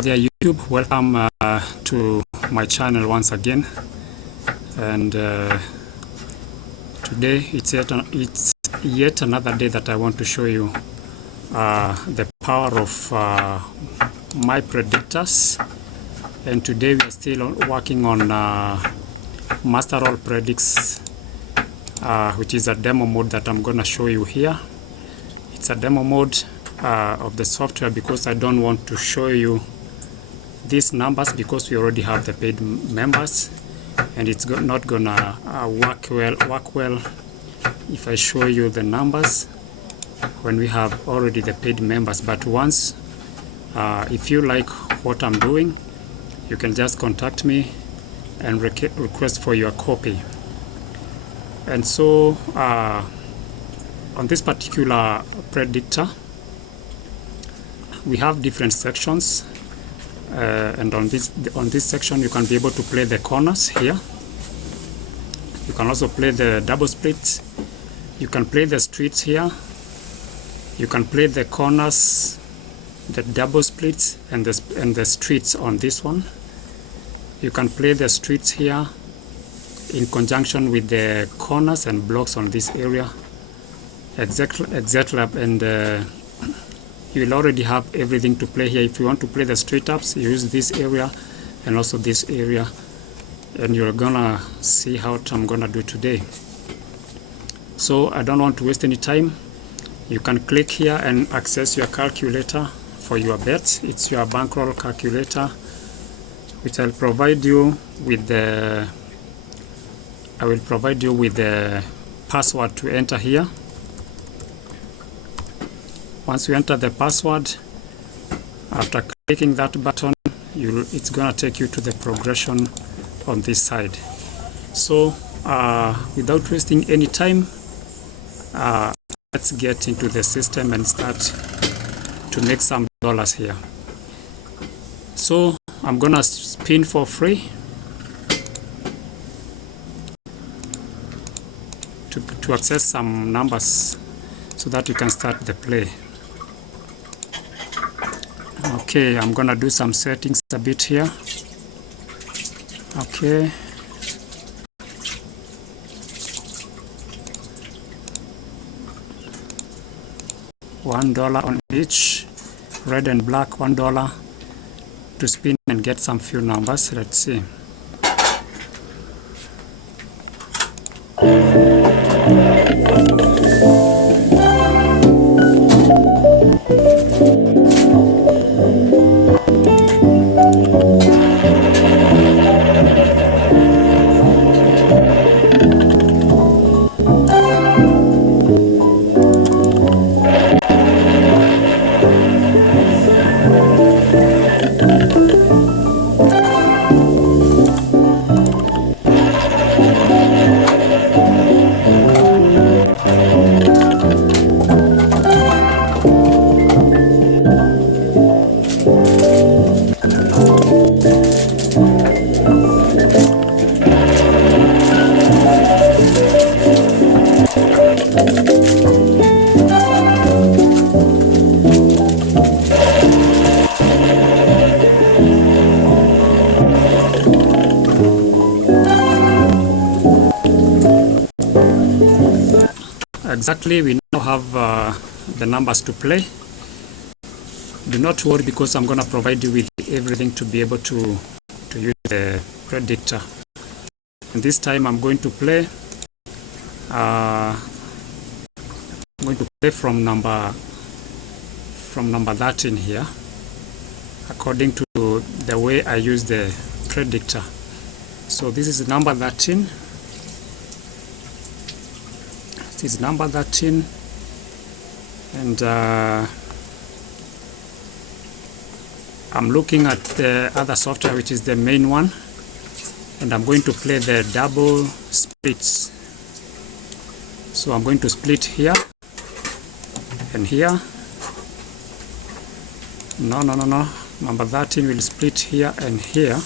Dear YouTube, welcome to my channel once again, and today it's yet another day that I want to show you the power of my predictors. And today we are still working on Masterall Predix, which is a demo mode that I'm gonna show you here. It's a demo mode of the software because I don't want to show you these numbers because we already have the paid members, and it's not gonna work well if I show you the numbers when we have already the paid members. But once if you like what I'm doing, you can just contact me and request for your copy. And so on this particular predictor, we have different sections, and on this section you can be able to play the corners here. You can also play the double splits. You can play the streets here. You can play the corners, the double splits, and the streets on this one. You can play the streets here in conjunction with the corners and blocks on this area, etc. And you will already have everything to play here. If you want to play the straight ups, you use this area and also this area, and you're gonna see how I'm gonna do today. So I don't want to waste any time. You can click here and access your calculator for your bets. It's your bankroll calculator, which I'll provide you with the password to enter here. Once you enter the password, after clicking that button, it's gonna take you to the progression on this side. So without wasting any time, let's get into the system and start to make some dollars here. So I'm gonna spin for free to access some numbers so that you can start the play. Okay, I'm gonna do some settings a bit here. Okay. $1 on each, red and black, $1 to spin and get some few numbers. Let's see. Exactly, we now have the numbers to play. Do not worry, because I'm going to provide you with everything to be able to use the predictor. And this time I'm going to play from number 13 here, according to the way I use the predictor. So this is number 13. This is number 13, and I'm looking at the other software, which is the main one, and I'm going to play the double splits. So I'm going to split here and here. No. Number 13 will split here and here.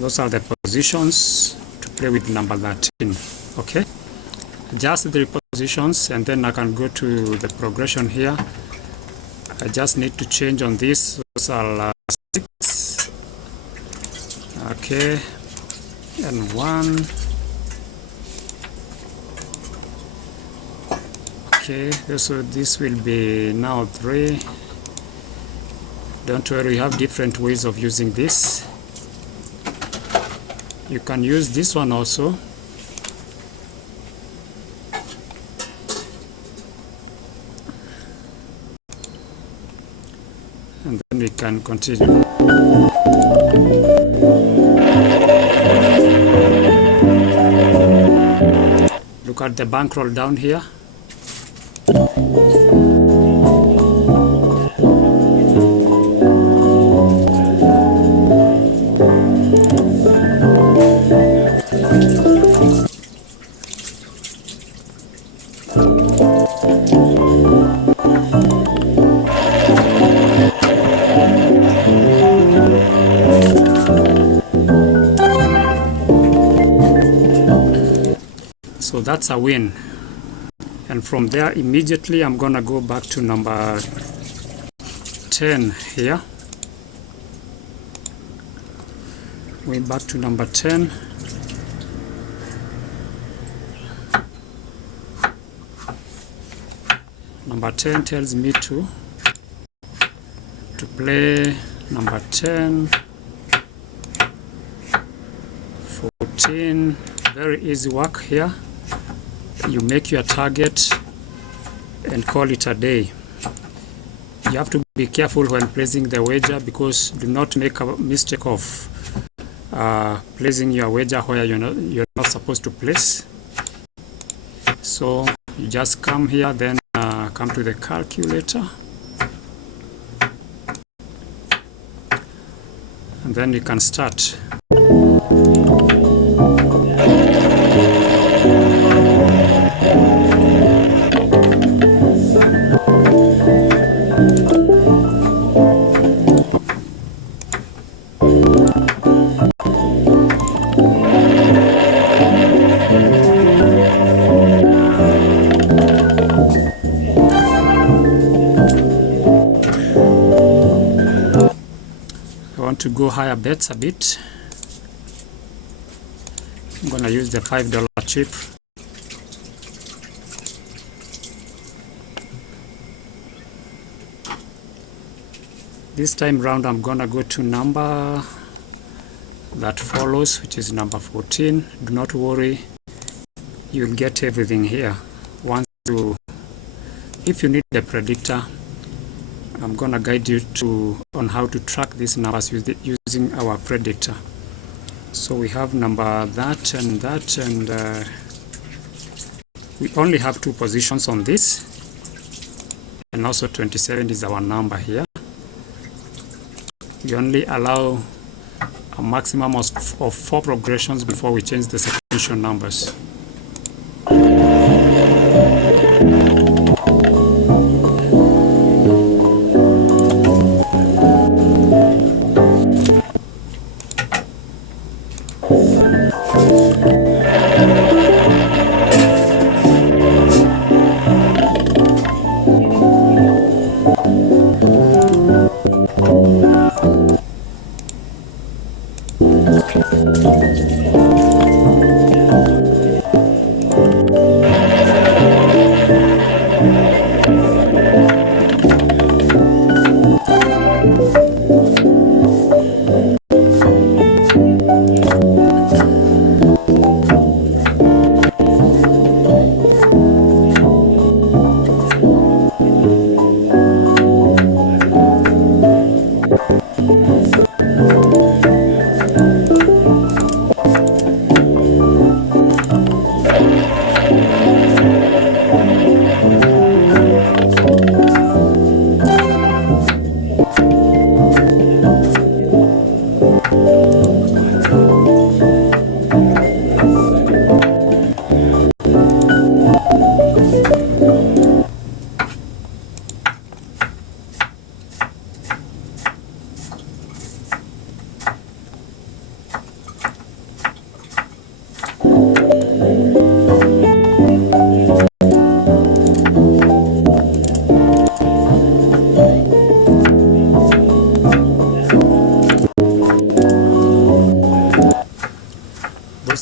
Those are the positions to play with number 13. Okay, just the positions, and then I can go to the progression here. I just need to change on this. Those are 6. Okay, and 1. Okay, so this will be now 3. Don't worry, you have different ways of using this. You can use this one also. And then we can continue. Look at the bankroll down here. So that's a win. And from there immediately I'm gonna go back to number 10 here. Going back to number 10. Number 10 tells me to play number 10, 14. Very easy work here. You make your target and call it a day. You have to be careful when placing the wager, because do not make a mistake of placing your wager where you're not supposed to place. So you just come here, then come to the calculator, and then you can start. To go higher bets a bit, I'm gonna use the $5 chip. This time round I'm gonna go to number that follows, which is number 14. Do not worry, you'll get everything here. If you need the predictor, I'm gonna guide you on how to track these numbers using our predictor. So we have number that, and we only have 2 positions on this, and also 27 is our number here. We only allow a maximum of 4 progressions before we change the sequential numbers.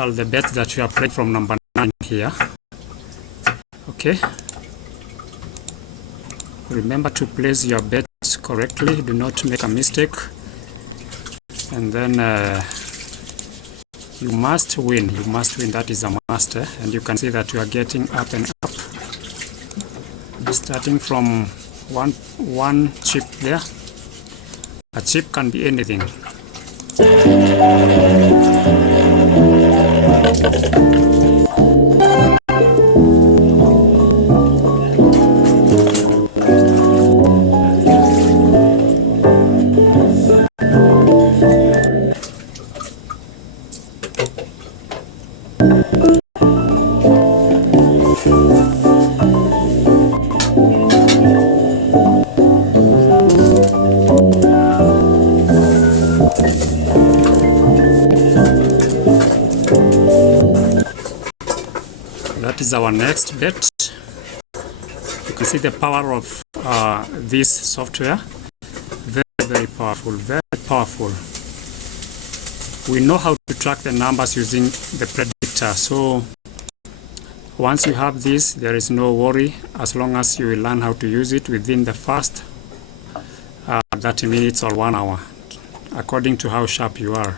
are the bets that you are playing from number 9 here. Okay, remember to place your bets correctly, do not make a mistake, and then you must win, that is a must. And you can see that you are getting up and up, starting from one chip there. A chip can be anything. That is our next bet. You can see the power of this software. Very powerful, very powerful. We know how to track the numbers using the predictor. So once you have this, there is no worry, as long as you will learn how to use it within the first 30 minutes or 1 hour, according to how sharp you are.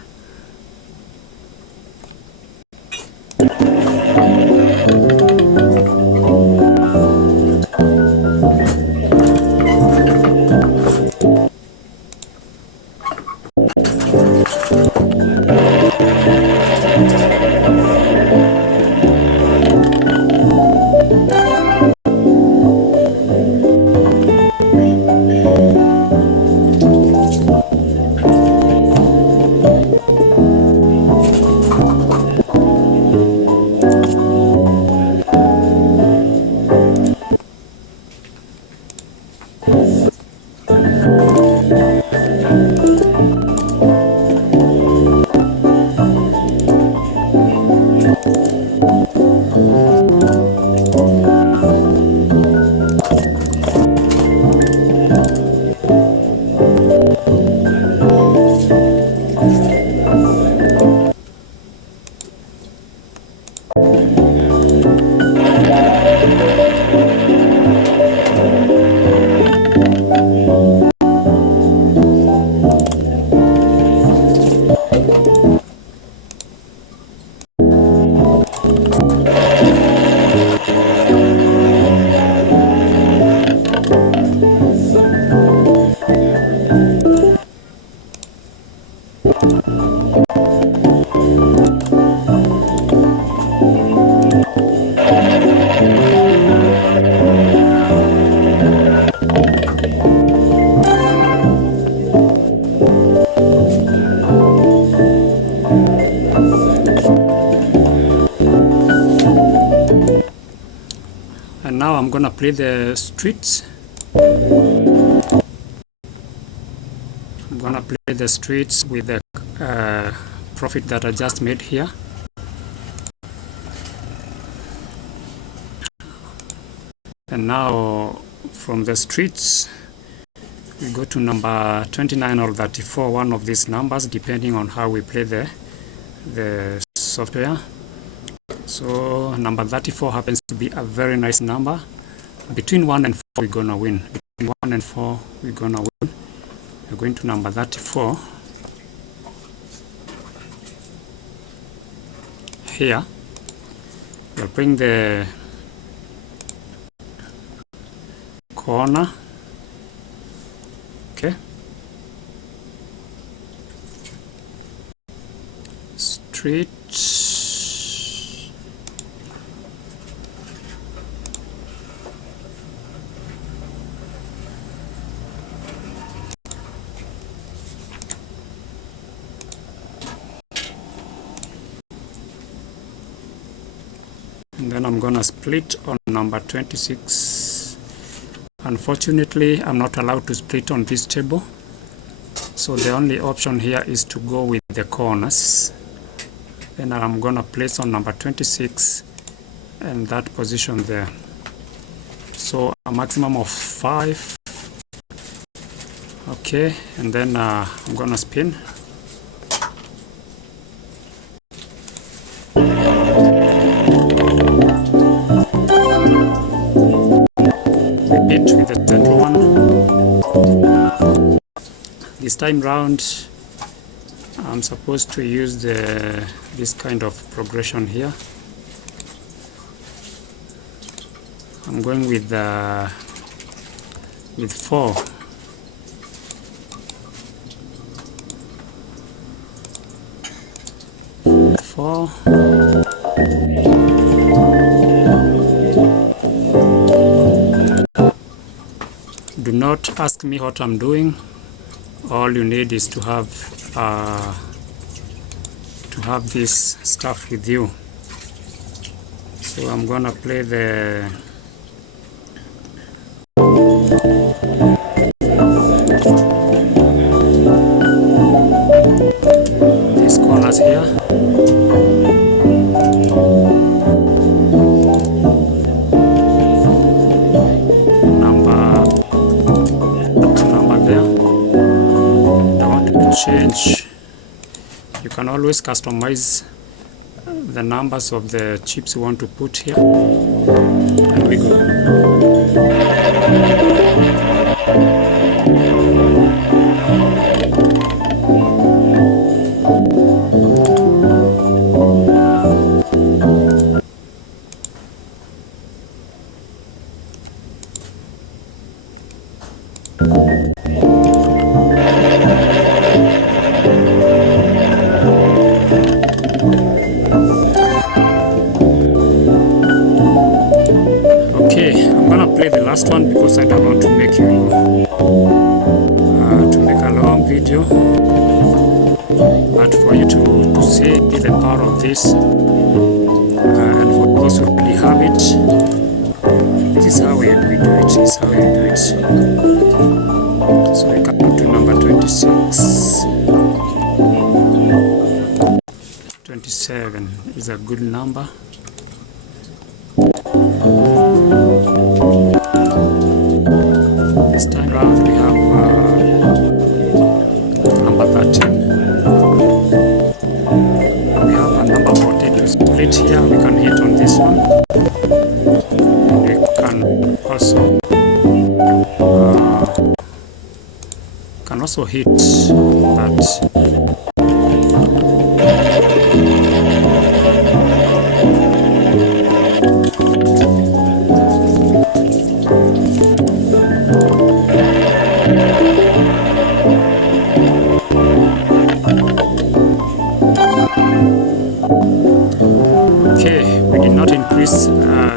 And now I'm gonna play the streets. I'm gonna play the streets with the profit that I just made here. And now from the streets we go to number 29 or 34, one of these numbers, depending on how we play the software. So number 34 happens to be a very nice number. Between 1 and 4 we're gonna win. Between 1 and 4 we're gonna win. We're going to number 34. Here we'll bring the corner. Okay. Street. And then I'm gonna split on number 26. Unfortunately, I'm not allowed to split on this table, so the only option here is to go with the corners. Then I'm gonna place on number 26 and that position there. So a maximum of 5. Okay, and then I'm gonna spin. hit with the second one. This time round, I'm supposed to use this kind of progression here. I'm going with 4. Do not ask me what I'm doing. All you need is to have this stuff with you. So I'm gonna play these corners here. Change. You can always customize the numbers of the chips you want to put here, and we go. Last one, because I don't want to make you to make a long video, but for you to see the power of this, and for those who really have it, this is how we do it. This is how we do it. So we come to number 26. 27 is a good number. This time around we have number 13. We have a number 14 to split here. We can hit on this one. We can also hit that.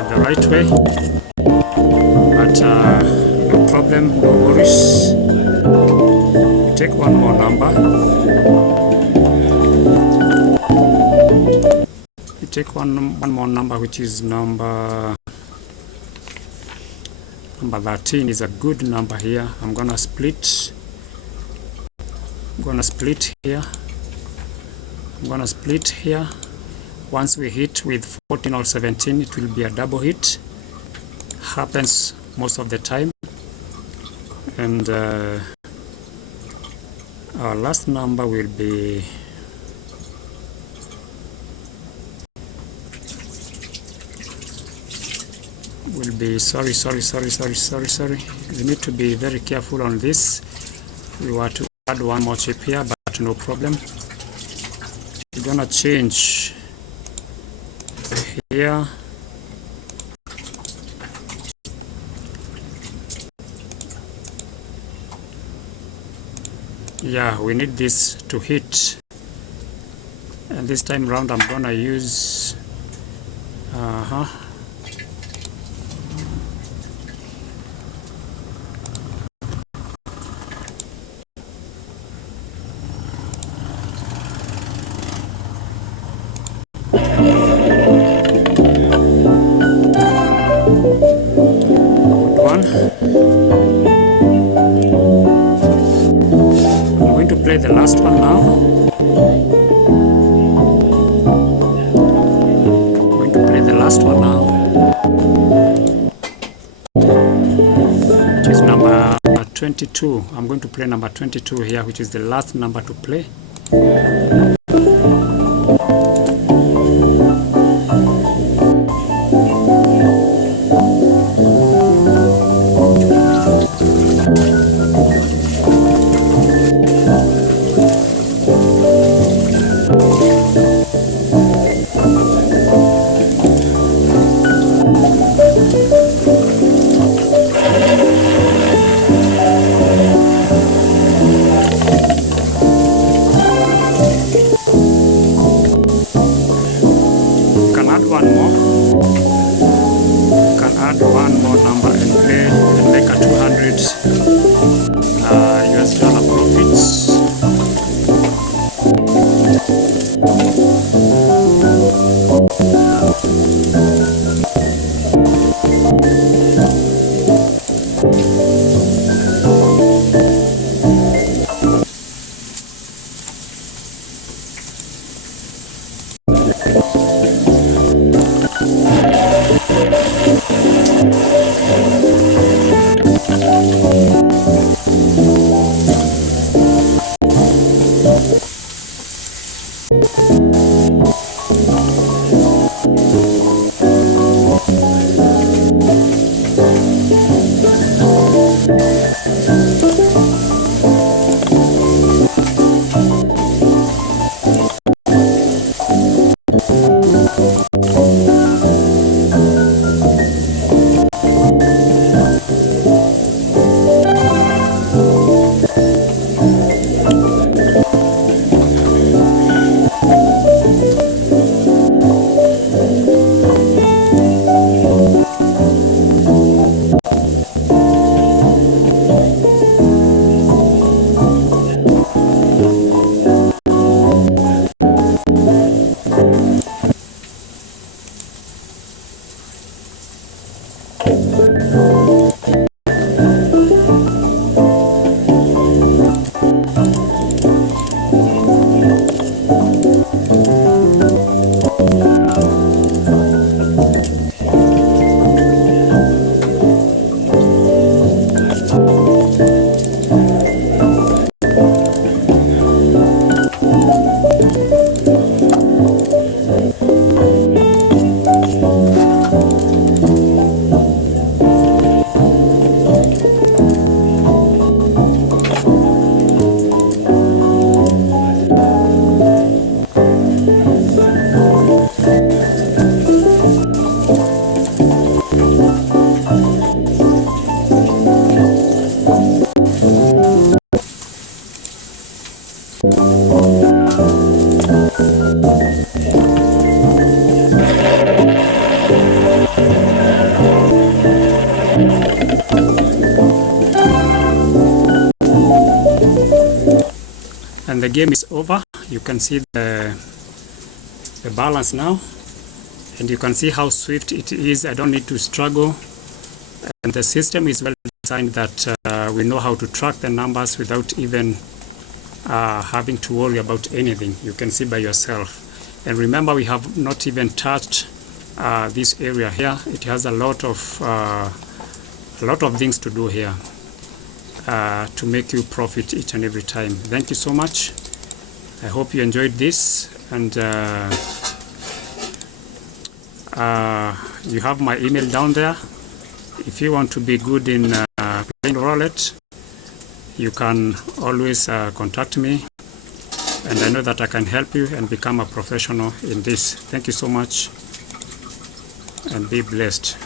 The right way, but no problem, no worries. We take one more number. We take one more number, which is number 13 is a good number here. I'm gonna split. I'm gonna split here. I'm gonna split here. Once we hit with 14 or 17, it will be a double hit. Happens most of the time. And our last number will be sorry. We need to be very careful on this. We want to add one more chip here, but no problem. We're gonna change here. Yeah, we need this to hit, and this time round I'm gonna use the last one now. I'm going to play the last one now, which is number 22. I'm going to play number 22 here, which is the last number to play. $100 US dollar profits. And the game is over. You can see the balance now, and you can see how swift it is. I don't need to struggle, and the system is well designed that we know how to track the numbers without even having to worry about anything. You can see by yourself. And remember, we have not even touched this area here. It has a lot of things to do here to make you profit each and every time. Thank you so much. I hope you enjoyed this, and you have my email down there. If you want to be good in playing roulette, you can always contact me, and I know that I can help you and become a professional in this. Thank you so much, and be blessed.